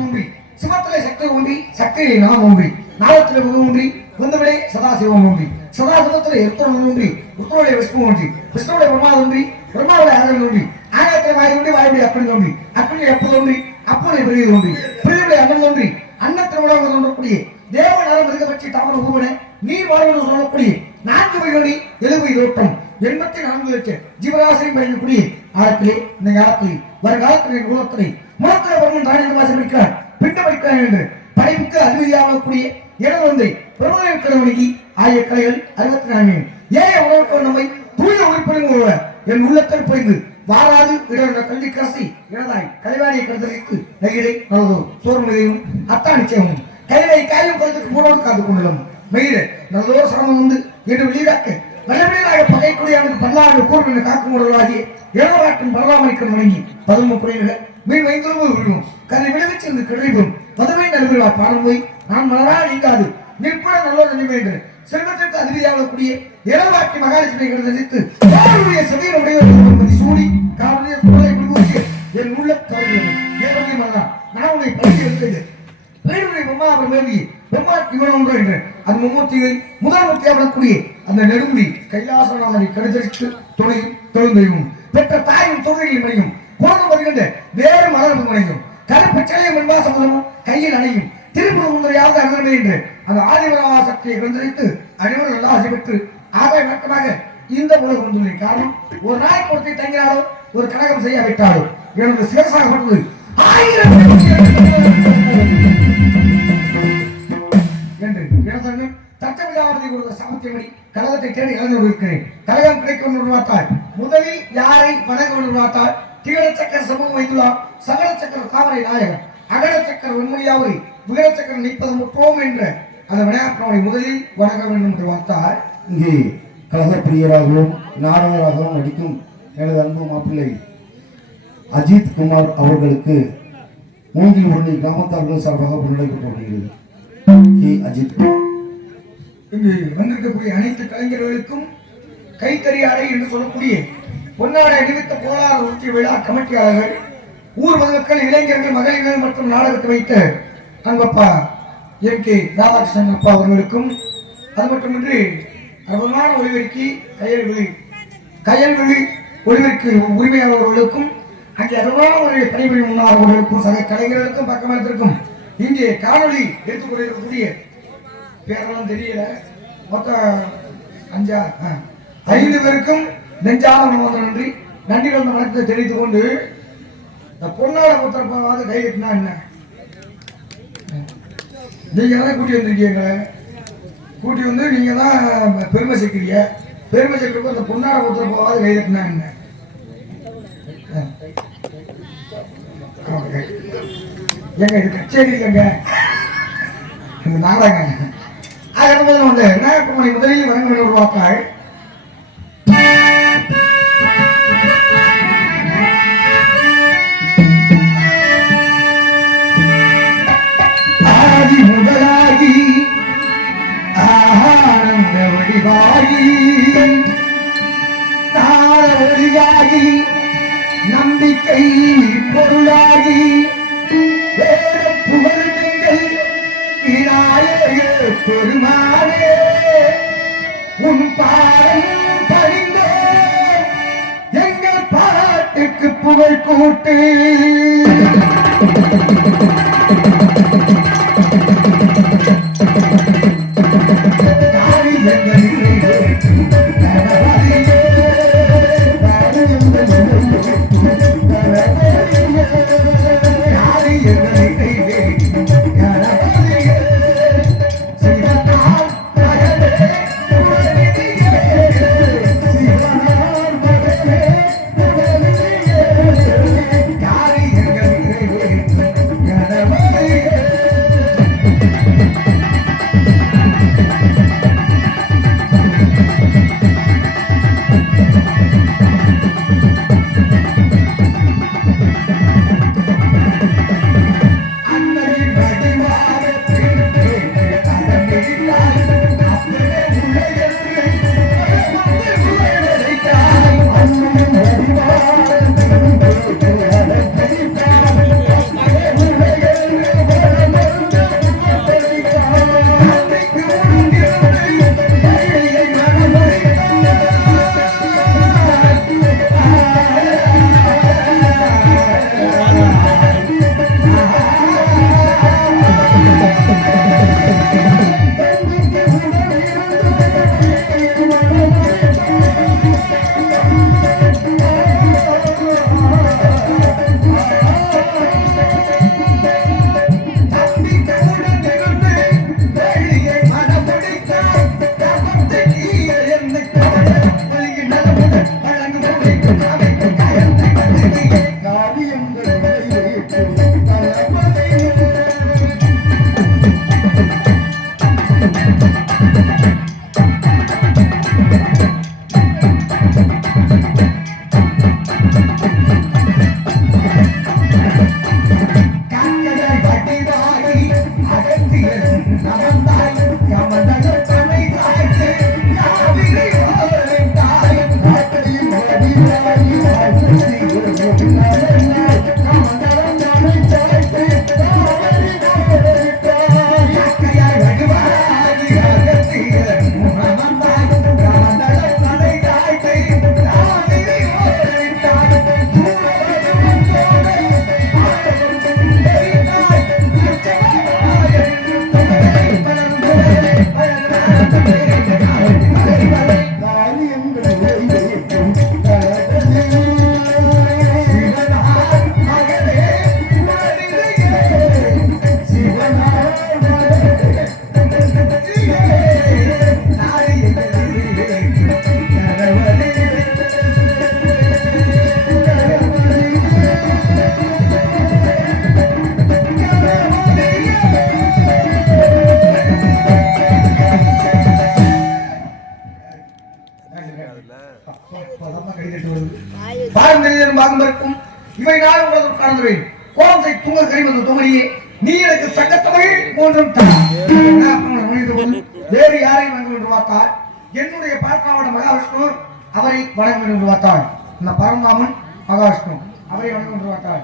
ஒன்றி சிவத்திலே சக்தி ஒன்றி சக்தியை நாம் ஒன்றி நாளத்திலே ஒன்றி குந்தவிலே சதாசிவம் ஒன்றி சதாசிவத்திலே உத்தரம் ஒன்றி உத்தரவுடைய விஷ்ணு ஒன்றி விஷ்ணுடைய பிரம்மா ஒன்றி பிரம்மாவுடைய ஆதரவு ஒன்றி ஆகாயத்திலே வாயு ஒன்றி வாயுடைய அப்படி ஒன்றி அப்படி எப்போது ஒன்றி அப்போதை பிரிவு ஒன்றி பிரிவுடைய அண்ணன் ஒன்றி அன்னத்தின் உலகம் தோன்றக்கூடிய தேவ நரம் இருக்கப்பட்சி தாமர ஊர்வன நீர் வாழ்வு சொல்லக்கூடிய 4 வகை 70 தோட்டம் 84 லட்சம் ஜீவராசியும் பயணக்கூடிய ஆழத்திலே இந்த காலத்திலே வருகாலத்திலே உலகத்திலே முகத்திலே பிரம்மன் தானிய வாசம் இருக்கிறார் பிண்ட வைக்கிறார் என்று படைப்புக்கு அதிபதியாகக்கூடிய இடவந்தை பிரபுவின் கடவுளுக்கு ஆகிய கலைகள் 64 ஏழை உணவுக்கு நம்மை தூய உறுப்பினர் என் உள்ளத்தில் போய்ந்து வாராது இடர்ந்த கல்வி கரசி இடதாய் கலைவாடியை கருத்தலைக்கு நகிழை நல்லதோ சோர்மதையும் அத்தா நிச்சயமும் கைலை காயும் கருத்துக்கு மூணோடு காத்து கொள்ளும் மயிறு நல்லதோ சிரமம் வந்து என்று வெளியிடாக்க நல்லபடியாக பகைக்குடியானுக்கு பல்லாண்டு கூர்மனை காக்கும் உடலாகிய இடநாட்டின் பரவாமணிக்கு வணங்கி 11 குறைகள் மீன் வைந்தளவு விழுவும் கதை விளைவிச்சிருந்து கிடைக்கும் பதவை நல்விழா பாடம் போய் நான் மலரா நீங்காது நிற்பட நல்லோர் நினைவு என்று செல்வத்திற்கு அதிபதியாகக்கூடிய இடவாக்கி மகாலட்சுமி நினைத்து செவியின் உடைய சூடி காவலிய சூழலை விடுவிச்சு என் உள்ள தருகிறது ஏற்படி மகன் நான் உன்னை பழகி இருக்கிறது பேருடைய பொம்மா அவர் மேவி பொம்மா இவன் ஒன்று என்று அந்த மும்மூர்த்திகள் முதல் மூர்த்தியாகக்கூடிய அந்த நெடுமுடி கைலாசநாதனை கருதரித்து துணை தொழுந்தையும் பெற்ற தாயும் தொழிலில் மணியும் கோணம் வருகின்ற வேறு மலர்வு மணியும் கருப்பு சிலையும் என்பா சமுதமும் கையில் அணையும் திருப்பூர் முன்னரையாவது அருகமே என்று அந்த ஆதிவரவா சக்தியை கருதரித்து அனைவரும் நல்லா ஆசை பெற்று ஆதாய வழக்கமாக இந்த உலகம் வந்துள்ளேன் காரணம் ஒரு நாய் கொடுத்து தங்கினாலோ ஒரு கனகம் செய்யாவிட்டாலோ எனது சிரசாகப்பட்டது 1000 என்று எனது தச்சமில்லாவதை ஒரு சாமத்தியபடி கழகத்தை தேடி இழந்து கொண்டிருக்கிறேன் கழகம் கிடைக்கும் என்று பார்த்தால் முதலில் யாரை வணங்க என்று பார்த்தால் திகழ சக்கர சமூகம் வைத்துள்ளார் சகல சக்கர தாமரை நாயகர் அகல சக்கர வெண்மொழியாவரை விகட சக்கர நீப்பது முற்றோம் என்ற அந்த விளையாட்டை முதலில் வணங்க வேண்டும் என்று பார்த்தால் இங்கே கழகப்பிரியராகவும் நாடகராகவும் நடிக்கும் எனது அன்பு மாப்பிள்ளை அஜித் குமார் அவர்களுக்கு மூங்கில் உருளை கிராமத்தார்கள் சார்பாக முன்னிலைப்படுத்தப்படுகிறது. அஜித் இங்கு வந்திருக்கக்கூடிய அனைத்து கலைஞர்களுக்கும் கைத்தறியாடை என்று சொல்லக்கூடிய பொன்னாடை அணிவித்த போராட உச்சி விழா கமிட்டியாளர்கள் ஊர் மக்கள் இளைஞர்கள் மகளிர்கள் மற்றும் நாடகத்தை வைத்த அன்பப்பா எம்.கே. ராதாகிருஷ்ணன் அப்பா அவர்களுக்கும் அது மட்டுமின்றி அற்புதமான ஒளிபெருக்கி கயல்வெளி ஒளிபெருக்கி உரிமையாளர்களுக்கும் அங்கே அற்புதமான ஒரு பணிபுரி முன்னாளர்களுக்கும் சக கலைஞர்களுக்கும் பக்கமத்திற்கும் இங்கே காணொலி எடுத்துக் கொண்டிருக்கக்கூடிய பேரெல்லாம் தெரியல மொத்தம் 5 பேருக்கும் நெஞ்சான நன்றி நன்றி கலந்த வணக்கத்தை தெரிவித்துக் கொண்டு இந்த பொன்னாட புத்திரப்பாவது கை கட்டினா என்ன நீங்க தான் கூட்டி வந்திருக்கீங்க கூட்டி வந்து நீங்க தான் பெருமை சேர்க்கிறீங்க பெருமை சேர்க்கிறப்ப இந்த பொன்னாட புத்திரப்பாவது கை கட்டினா என்ன எங்க இது கச்சேரிங்க இந்த நாடகம் அதற்கு முதல்ல வந்து விநாயகப்பனை முதலில் வணங்க உருவாக்காள் ஆதி முதலாகி ஆனந்த வடிவாகி தாரொழியாகி நம்பிக்கை பொருளாகி வேத புகழ்கள் விநாயக பெருமானே உன் பாடம் பறிந்தோ எங்கள் பாட்டுக்கு புகழ் கூட்டு வாழ்ந்துவேன். கோலம் செய் தூங்க கழிவது துமணியே, நீ எனக்கு சங்கத்தமிழ் மூன்றும் தா. வேறு யாரை வணங்க என்று பார்த்தால் என்னுடைய பாட்னாவோட மகாவிஷ்ணு அவரை வணங்க என்று பார்த்தாள். இந்த பரந்தாமன் மகாவிஷ்ணு அவரை வணங்க என்று பார்த்தாள்.